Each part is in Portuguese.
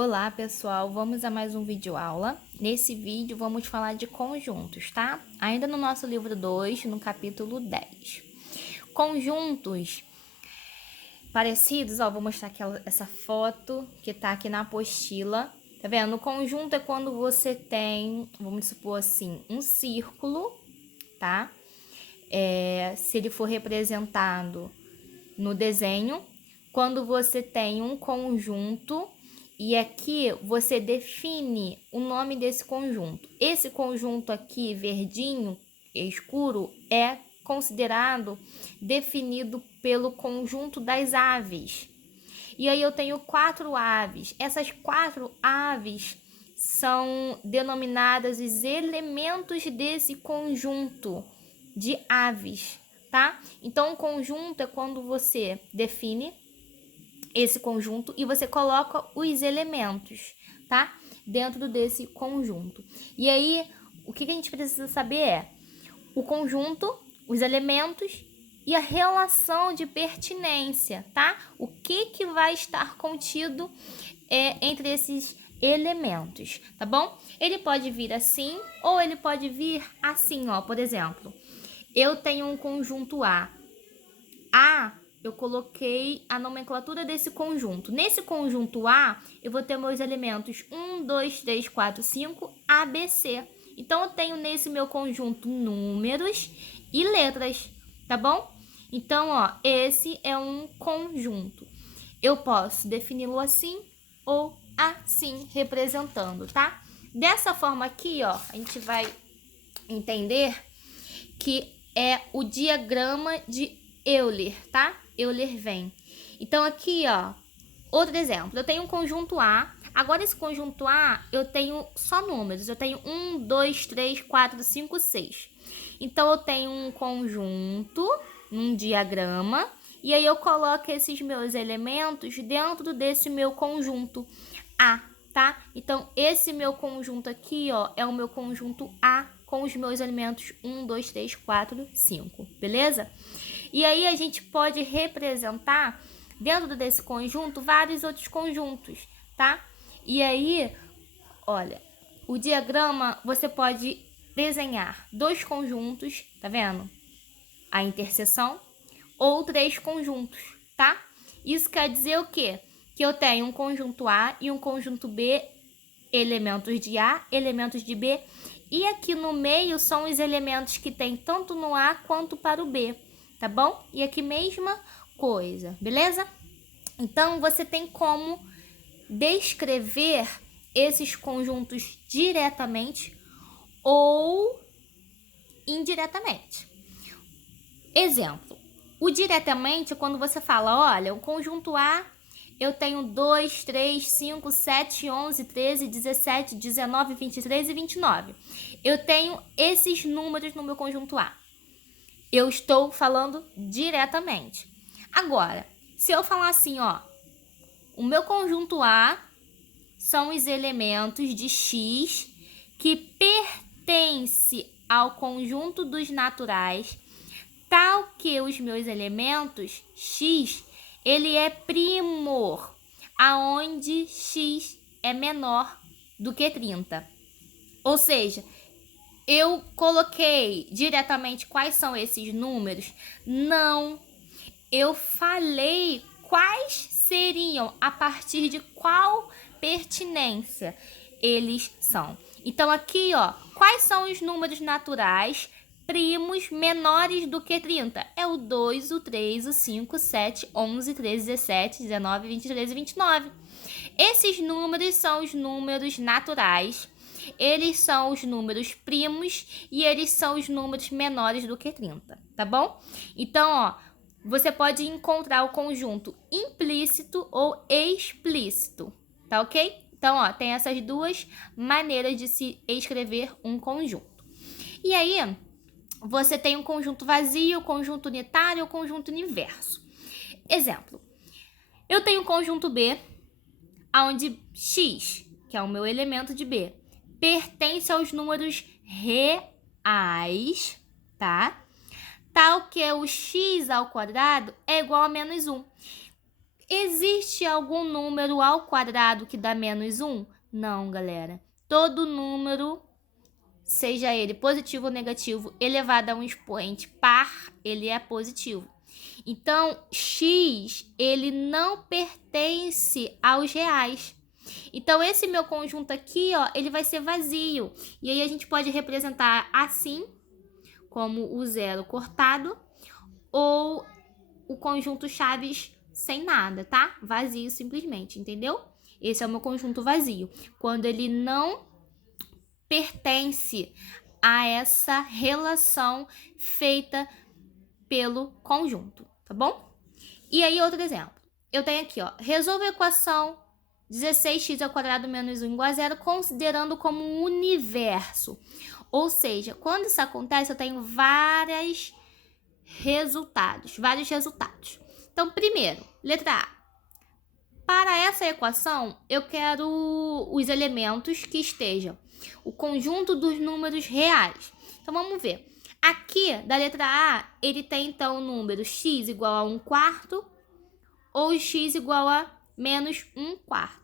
Olá pessoal, vamos a mais um vídeo aula. Nesse vídeo vamos falar de conjuntos, tá? Ainda no nosso livro 2, no capítulo 10. Conjuntos parecidos, ó, vou mostrar essa foto que tá aqui na apostila. Tá vendo? O conjunto é quando você tem, vamos supor assim, um círculo, tá? Se ele for representado no desenho, quando você tem um conjunto e aqui você define o nome desse conjunto. Esse conjunto aqui, verdinho, escuro, é considerado definido pelo conjunto das aves. E aí eu tenho 4 aves. Essas 4 aves são denominadas os elementos desse conjunto de aves, tá? Então, um conjunto é quando você define esse conjunto e você coloca os elementos, tá? Dentro desse conjunto. E aí, o que a gente precisa saber é o conjunto, os elementos e a relação de pertinência, tá? O que vai estar contido entre esses elementos, tá bom? Ele pode vir assim ou ele pode vir assim, ó. Por exemplo, eu tenho um conjunto A. Eu coloquei a nomenclatura desse conjunto. Nesse conjunto A, eu vou ter meus elementos 1, 2, 3, 4, 5, A, B, C. Então, eu tenho nesse meu conjunto números e letras, tá bom? Então, ó, esse é um conjunto. Eu posso defini-lo assim ou assim, representando, tá? Dessa forma aqui, ó, a gente vai entender que é o diagrama de Euler, tá? Euler-Venn. Então, aqui, ó, outro exemplo. Eu tenho um conjunto A. Agora, esse conjunto A, eu tenho só números. Eu tenho 1, 2, 3, 4, 5, 6. Então, eu tenho um conjunto, um diagrama, e aí eu coloco esses meus elementos dentro desse meu conjunto A, tá? Então, esse meu conjunto aqui, ó, é o meu conjunto A com os meus elementos 1, 2, 3, 4, 5, beleza? E aí a gente pode representar dentro desse conjunto vários outros conjuntos, tá? E aí, olha, o diagrama você pode desenhar 2 conjuntos, tá vendo? A interseção, ou 3 conjuntos, tá? Isso quer dizer o quê? Que eu tenho um conjunto A e um conjunto B, elementos de A, elementos de B, e aqui no meio são os elementos que tem tanto no A quanto para o B, tá bom? E aqui mesma coisa, beleza? Então, você tem como descrever esses conjuntos diretamente ou indiretamente. Exemplo, o diretamente é quando você fala, olha, o conjunto A eu tenho 2, 3, 5, 7, 11, 13, 17, 19, 23 e 29. Eu tenho esses números no meu conjunto A. Eu estou falando diretamente. Agora, se eu falar assim, ó, o meu conjunto A são os elementos de X que pertence ao conjunto dos naturais, tal que os meus elementos X ele é primo, aonde x é menor do que 30. Ou seja, eu coloquei diretamente quais são esses números? Não. Eu falei quais seriam, a partir de qual pertinência eles são. Então, aqui, ó, quais são os números naturais primos menores do que 30? É o 2, o 3, o 5, o 7, 11, 13, 17, 19, 23 e 29. Esses números são os números naturais, eles são os números primos e eles são os números menores do que 30, tá bom? Então, ó, você pode encontrar o conjunto implícito ou explícito, tá ok? Então, ó, tem essas duas maneiras de se escrever um conjunto. E aí, você tem um conjunto vazio, conjunto unitário ou conjunto universo. Exemplo, eu tenho um conjunto B, onde x, que é o meu elemento de B, pertence aos números reais, tá? Tal que o x ao quadrado é igual a menos 1. Existe algum número ao quadrado que dá menos 1? Não, galera. Todo número, seja ele positivo ou negativo, elevado a um expoente par, ele é positivo. Então, x, ele não pertence aos reais. Então, esse meu conjunto aqui, ó, ele vai ser vazio. E aí, a gente pode representar assim, como o zero cortado, ou o conjunto chaves sem nada, tá? Vazio simplesmente, entendeu? Esse é o meu conjunto vazio. Quando ele não pertence a essa relação feita pelo conjunto, tá bom? E aí, outro exemplo. Eu tenho aqui, ó, resolva a equação 16x² menos 1 igual a 0, considerando como um universo. Ou seja, quando isso acontece, eu tenho vários resultados. Então, primeiro, letra A. Para essa equação, eu quero os elementos que estejam o conjunto dos números reais. Então, vamos ver. Aqui, da letra A, ele tem, então, o número x igual a 1/4 ou x igual a menos 1/4.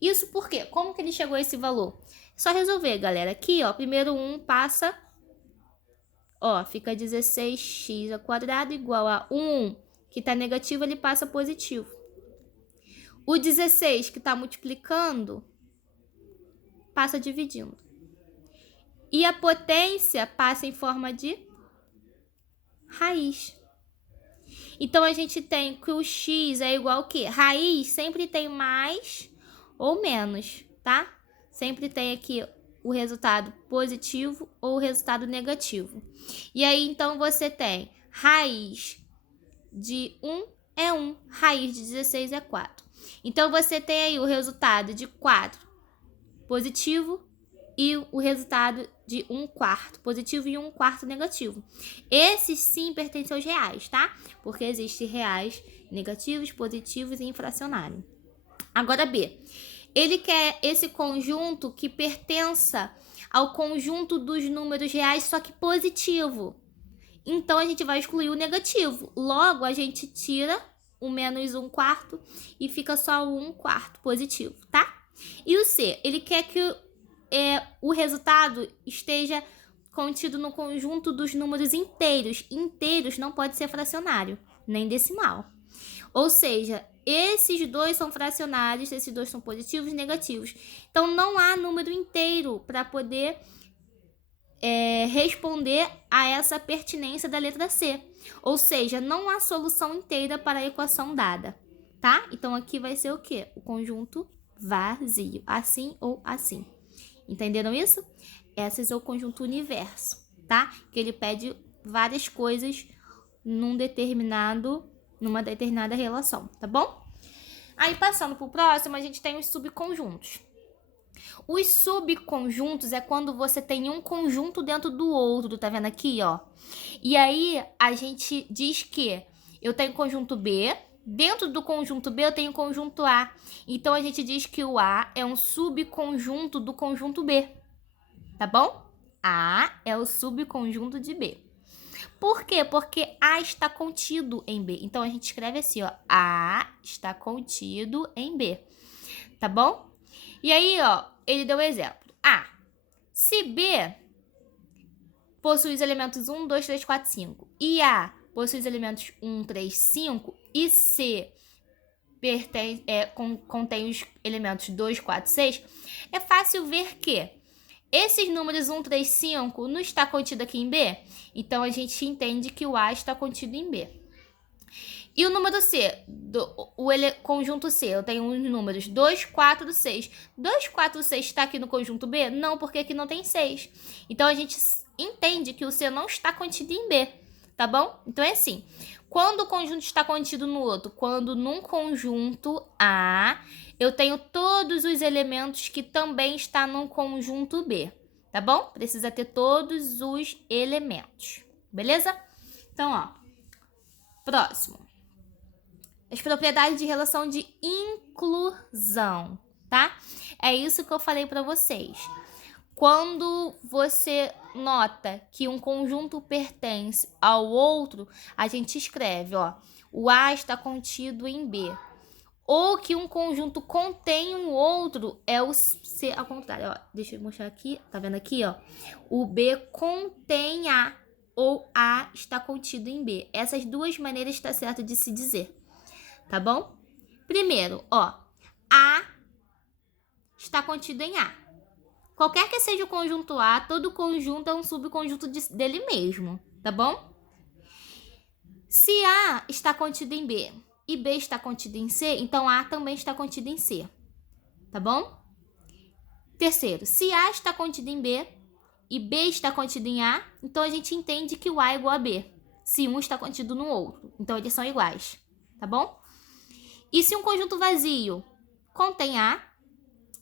Isso por quê? Como que ele chegou a esse valor? Só resolver, galera. Aqui, ó, primeiro 1 passa, ó, fica 16x² igual a 1, que está negativo, ele passa positivo. O 16, que está multiplicando, passa dividindo. E a potência passa em forma de raiz. Então, a gente tem que o x é igual ao quê? Raiz sempre tem mais ou menos, tá? Sempre tem aqui o resultado positivo ou o resultado negativo. E aí, então, você tem raiz de 1 é 1, raiz de 16 é 4. Então, você tem aí o resultado de 4 positivo e o resultado de 1/4 positivo e 1/4 negativo. Esses sim pertencem aos reais, tá? Porque existem reais negativos, positivos e infracionário. Agora B. Ele quer esse conjunto que pertença ao conjunto dos números reais, só que positivo. Então, a gente vai excluir o negativo. Logo, a gente tira o menos 1/4 e fica só o 1/4 positivo, tá? E o C, ele quer que o resultado esteja contido no conjunto dos números inteiros. Inteiros não pode ser fracionário, nem decimal. Ou seja, esses dois são fracionários, esses dois são positivos e negativos. Então, não há número inteiro para poder responder a essa pertinência da letra C. Ou seja, não há solução inteira para a equação dada, tá? Então, aqui vai ser o quê? O conjunto vazio, assim ou assim. Entenderam isso? Esse é o conjunto universo, tá? Que ele pede várias coisas numa determinada relação, tá bom? Aí, passando pro próximo, a gente tem os subconjuntos. Os subconjuntos é quando você tem um conjunto dentro do outro, tá vendo aqui, ó? E aí, a gente diz que eu tenho conjunto B, dentro do conjunto B eu tenho conjunto A. Então, a gente diz que o A é um subconjunto do conjunto B, tá bom? A é o subconjunto de B. Por quê? Porque A está contido em B. Então, a gente escreve assim, ó. A está contido em B, tá bom? E aí, ó, ele deu um exemplo. A. Se B possui os elementos 1, 2, 3, 4, 5 e A possui os elementos 1, 3, 5 e C contém os elementos 2, 4, 6, é fácil ver que esses números 1, 3, 5 não está contido aqui em B, então a gente entende que o A está contido em B. E o número C, conjunto C, eu tenho os números 2, 4, 6. 2, 4, 6 está aqui no conjunto B? Não, porque aqui não tem 6. Então, a gente entende que o C não está contido em B, tá bom? Então, é assim. Quando o conjunto está contido no outro? Quando num conjunto A, eu tenho todos os elementos que também estão num conjunto B, tá bom? Precisa ter todos os elementos, beleza? Então, ó, próximo. As propriedades de relação de inclusão, tá? É isso que eu falei para vocês. Quando você nota que um conjunto pertence ao outro, a gente escreve, ó, o A está contido em B. ou que um conjunto contém um outro é o C ao contrário. Ó, deixa eu mostrar aqui, tá vendo aqui, ó? O B contém A, ou A está contido em B. Essas duas maneiras está certo de se dizer, tá bom? Primeiro, ó, A está contido em A. Qualquer que seja o conjunto A, todo conjunto é um subconjunto dele mesmo, tá bom? Se A está contido em B e B está contido em C, então A também está contido em C, tá bom? Terceiro, se A está contido em B e B está contido em A, então a gente entende que o A é igual a B, se um está contido no outro. Então eles são iguais, tá bom? E se um conjunto vazio contém A,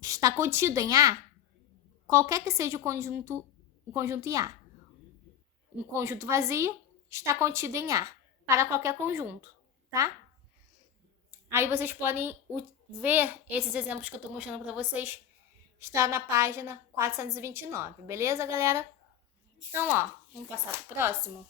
está contido em A, qualquer que seja o conjunto em A, um conjunto vazio está contido em A, para qualquer conjunto, tá? Aí vocês podem ver esses exemplos que eu estou mostrando para vocês, está na página 429, beleza, galera? Então, ó, vamos passar para o próximo.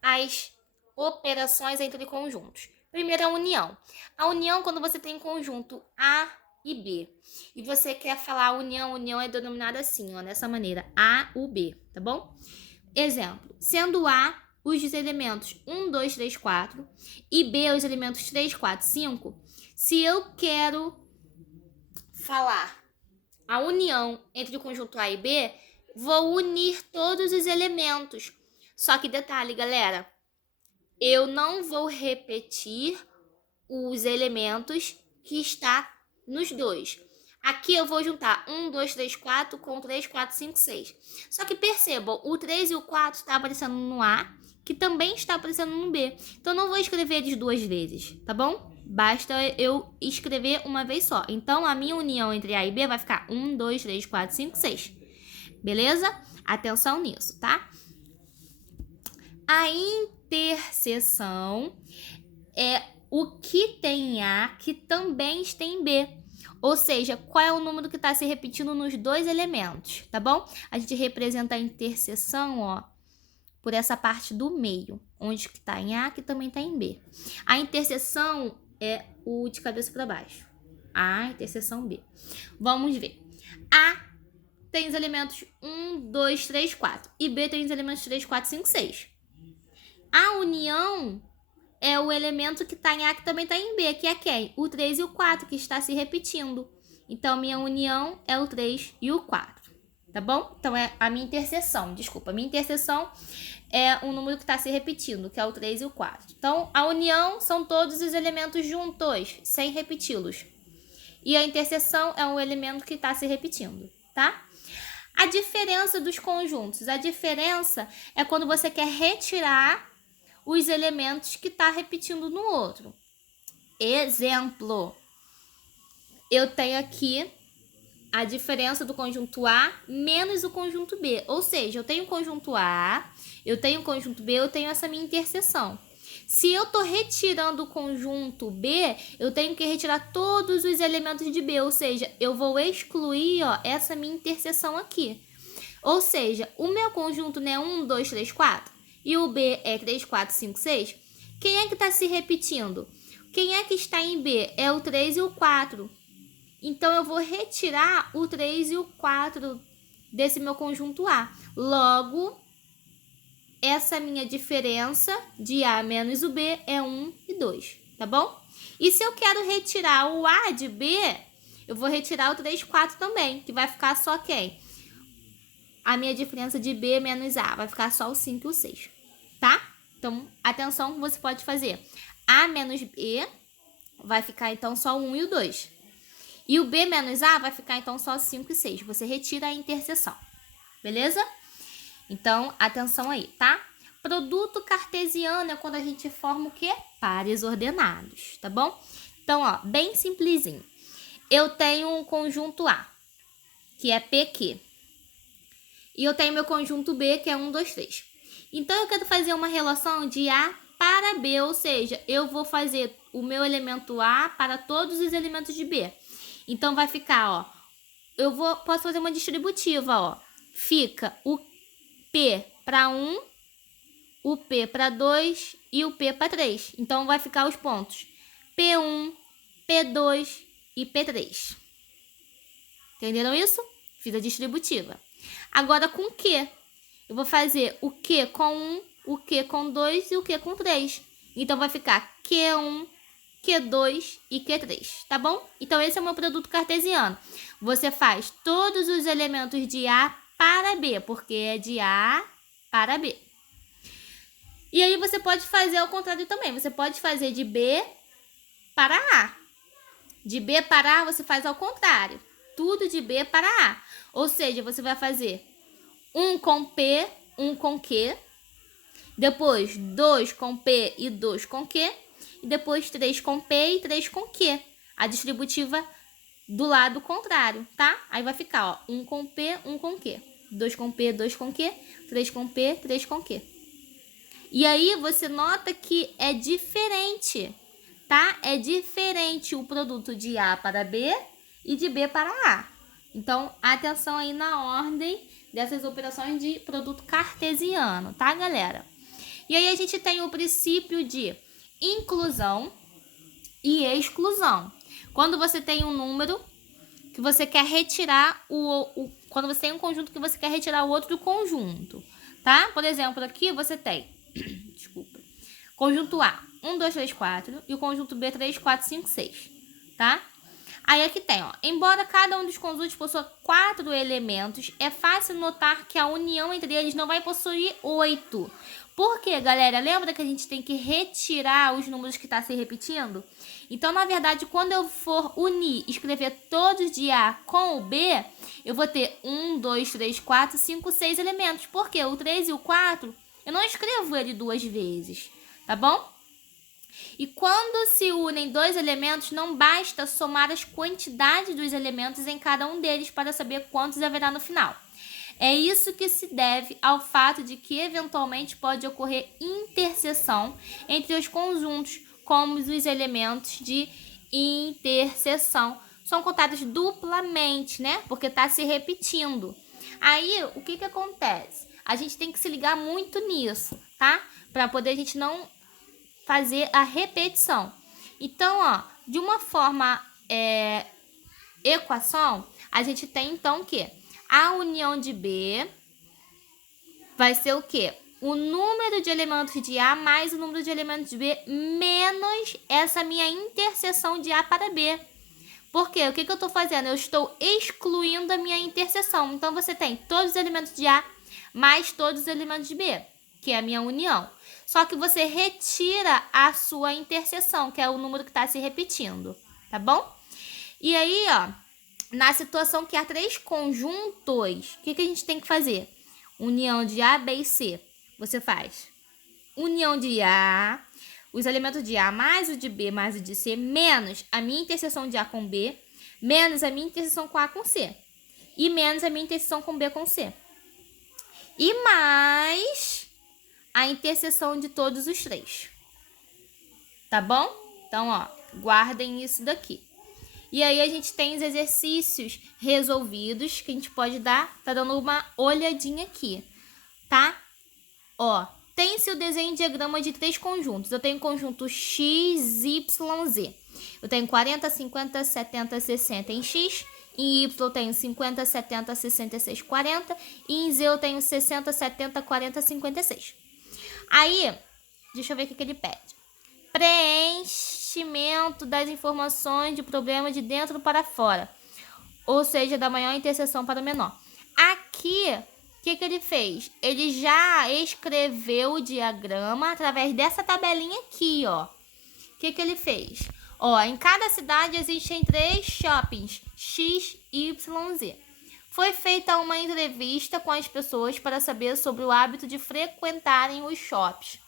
As operações entre conjuntos. Primeiro, a união. A união, quando você tem conjunto A e B, e você quer falar união é denominada assim, ó, dessa maneira, A, U, B, tá bom? Exemplo, sendo A os elementos 1, 2, 3, 4 e B os elementos 3, 4, 5, se eu quero falar a união entre o conjunto A e B, vou unir todos os elementos. Só que detalhe, galera, eu não vou repetir os elementos que está nos dois. Aqui eu vou juntar 1, 2, 3, 4 com 3, 4, 5, 6. Só que percebam, o 3 e o 4 está aparecendo no A, que também está aparecendo no B. Então, não vou escrever eles duas vezes, tá bom? Basta eu escrever uma vez só. Então, a minha união entre A e B vai ficar 1, 2, 3, 4, 5, 6. Beleza? Atenção nisso, tá? A interseção é o que tem em A que também está em B. Ou seja, qual é o número que está se repetindo nos dois elementos, tá bom? A gente representa a interseção, ó, por essa parte do meio, onde que está em A, que também está em B. A interseção é o de cabeça para baixo. A, interseção B. Vamos ver. A tem os elementos 1, 2, 3, 4. E B tem os elementos 3, 4, 5, 6. A união é o elemento que está em A que também está em B, que é quem? O 3 e o 4, que está se repetindo. Então, minha união é o 3 e o 4, tá bom? Então, é a minha interseção, desculpa. A minha interseção é um número que está se repetindo, que é o 3 e o 4. Então, a união são todos os elementos juntos, sem repeti-los. E a interseção é um elemento que está se repetindo, tá? A diferença dos conjuntos. A diferença é quando você quer retirar os elementos que está repetindo no outro. Exemplo, eu tenho aqui a diferença do conjunto A menos o conjunto B. Ou seja, eu tenho o conjunto A, eu tenho o conjunto B, eu tenho essa minha interseção. Se eu estou retirando o conjunto B, eu tenho que retirar todos os elementos de B. Ou seja, eu vou excluir, ó, essa minha interseção aqui. Ou seja, o meu conjunto não é 1, 2, 3, 4 e o B é 3, 4, 5, 6. Quem é que está se repetindo? Quem é que está em B? É o 3 e o 4. Então, eu vou retirar o 3 e o 4 desse meu conjunto A. Logo, essa minha diferença de A menos o B é 1 e 2, tá bom? E se eu quero retirar o A de B, eu vou retirar o 3 e 4 também, que vai ficar só quem? A minha diferença de B menos A vai ficar só o 5 e o 6, tá? Então, atenção que você pode fazer. A menos B vai ficar, então, só o 1 e o 2. E o B menos A vai ficar, então, só 5 e 6. Você retira a interseção, beleza? Então, atenção aí, tá? Produto cartesiano é quando a gente forma o quê? Pares ordenados, tá bom? Então, ó, bem simplesinho. Eu tenho um conjunto A, que é PQ. E eu tenho meu conjunto B, que é 1, 2, 3. Então, eu quero fazer uma relação de A para B, ou seja, eu vou fazer o meu elemento A para todos os elementos de B. Então, vai ficar, ó, posso fazer uma distributiva, ó. Fica o P para 1, o P para 2 e o P para 3. Então, vai ficar os pontos P1, P2 e P3. Entenderam isso? Fiz a distributiva. Agora com Q. Eu vou fazer o Q com 1, o Q com 2 e o Q com 3. Então vai ficar Q1, Q2 e Q3, tá bom? Então esse é o meu produto cartesiano. Você faz todos os elementos de A para B, porque é de A para B. E aí você pode fazer ao contrário também. Você pode fazer de B para A. De B para A você faz ao contrário. Tudo de B para A. Ou seja, você vai fazer 1 com P, 1 com Q. Depois 2 com P e 2 com Q. E depois 3 com P e 3 com Q. A distributiva do lado contrário, tá? Aí vai ficar, ó, 1 com P, 1 com Q. 2 com P, 2 com Q. 3 com P, 3 com Q. E aí você nota que é diferente, tá? É diferente o produto de A para B e de B para A. Então, atenção aí na ordem dessas operações de produto cartesiano, tá, galera? E aí a gente tem o princípio de inclusão e exclusão. Quando você tem um número que você quer retirar quando você tem um conjunto que você quer retirar o outro do conjunto, tá? Por exemplo, aqui você tem desculpa. Conjunto A, 1, 2, 3, 4 e o conjunto B, 3, 4, 5, 6, tá? Aí aqui tem, ó, embora cada um dos conjuntos possua 4 elementos, é fácil notar que a união entre eles não vai possuir 8. Por quê, galera? Lembra que a gente tem que retirar os números que estão se repetindo? Então, na verdade, quando eu for unir, escrever todos de A com o B, eu vou ter 1, 2, 3, 4, 5, 6 elementos. Por quê? O 3 e o 4, eu não escrevo ele 2 vezes, tá bom? E quando se unem 2 elementos, não basta somar as quantidades dos elementos em cada um deles para saber quantos haverá no final. É isso que se deve ao fato de que eventualmente pode ocorrer interseção entre os conjuntos, como os elementos de interseção são contados duplamente, né? Porque está se repetindo. Aí, o que acontece? A gente tem que se ligar muito nisso, tá? Para poder a gente não fazer a repetição. Então, ó, de uma forma equação, a gente tem então que a união de B vai ser o quê? O número de elementos de A mais o número de elementos de B menos essa minha interseção de A para B. Por quê? O que eu estou fazendo? Eu estou excluindo a minha interseção. Então, você tem todos os elementos de A mais todos os elementos de B, que é a minha união. Só que você retira a sua interseção, que é o número que está se repetindo, tá bom? E aí, ó, na situação que há 3 conjuntos, o que a gente tem que fazer? União de A, B e C. Você faz união de A, os elementos de A mais o de B mais o de C, menos a minha interseção de A com B, menos a minha interseção com A com C, e menos a minha interseção com B com C. E mais a interseção de todos os 3. Tá bom? Então, ó, guardem isso daqui. E aí a gente tem os exercícios resolvidos que a gente pode dar, tá dando uma olhadinha aqui, tá? Ó, tem-se o desenho de diagrama de 3 conjuntos. Eu tenho conjunto X, Y, Z. Eu tenho 40, 50, 70, 60 em X. Em Y eu tenho 50, 70, 66, 40. E em Z eu tenho 60, 70, 40, 56. Aí, deixa eu ver o que ele pede. Preenchimento das informações de problema de dentro para fora. Ou seja, da maior interseção para o menor. Aqui, o que ele fez? Ele já escreveu o diagrama através dessa tabelinha aqui, ó. O que ele fez? Ó, em cada cidade existem 3 shoppings, X, Y, Z. Foi feita uma entrevista com as pessoas para saber sobre o hábito de frequentarem os shoppings.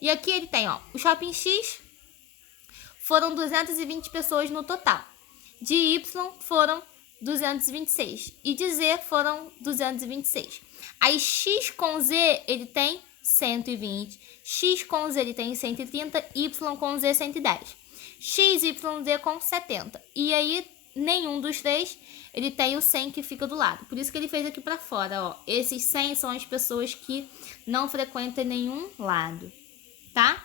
E aqui ele tem, ó, o shopping X foram 220 pessoas no total. De Y foram 226 e de Z foram 226. Aí X com Z ele tem 120, X com Z ele tem 130, Y com Z 110, X, Y, Z com 70. E aí nenhum dos 3 ele tem o 100 que fica do lado. Por isso que ele fez aqui para fora, ó. Esses 100 são as pessoas que não frequentam nenhum lado, tá?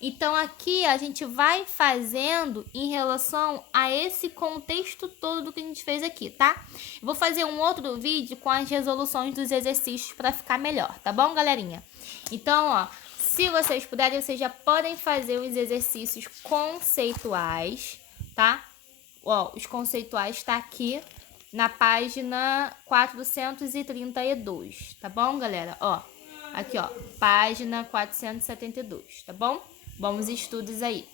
Então, aqui a gente vai fazendo em relação a esse contexto todo do que a gente fez aqui, tá? Vou fazer um outro vídeo com as resoluções dos exercícios para ficar melhor, tá bom, galerinha? Então, ó, se vocês puderem, vocês já podem fazer os exercícios conceituais, tá? Ó, os conceituais tá aqui na página 432, tá bom, galera? Ó, aqui, ó, página 472, tá bom? Bons estudos aí.